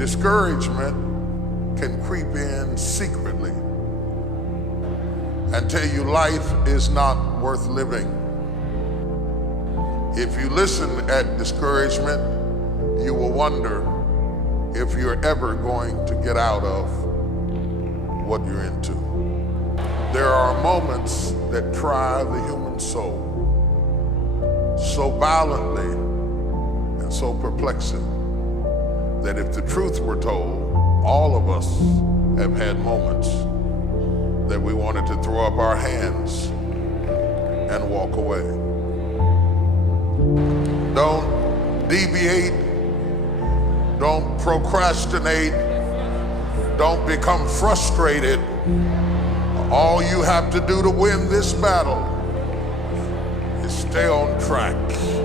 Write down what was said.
Discouragement can creep in secretly and tell you life is not worth living. If you listen at discouragement, you will wonder if you're ever going to get out of what you're into. There are moments that try the human soul so violently and so perplexing that if the truth were told, all of us have had moments that we wanted to throw up our hands and walk away. Don't deviate, don't procrastinate, don't become frustrated. All you have to do to win this battle is stay on track.